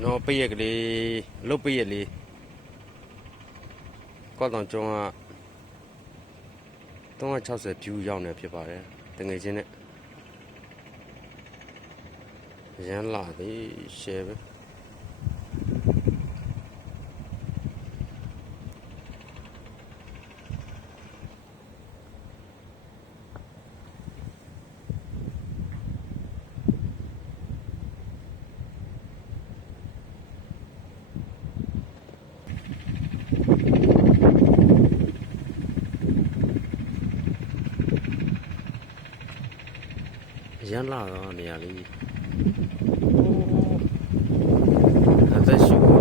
ကျွန်တော်ပိတ်ရကလေးလုတ်ပိတ်ရလေးကောက်တောင်ကျောင်းက360 view ရောက်နေဖြစ်ပါတယ်တငယ်ချင်းနဲ့ရမ်းလာပြီ share ပဲရမ်းလာတော့နေရာလေးအသက်ရှူ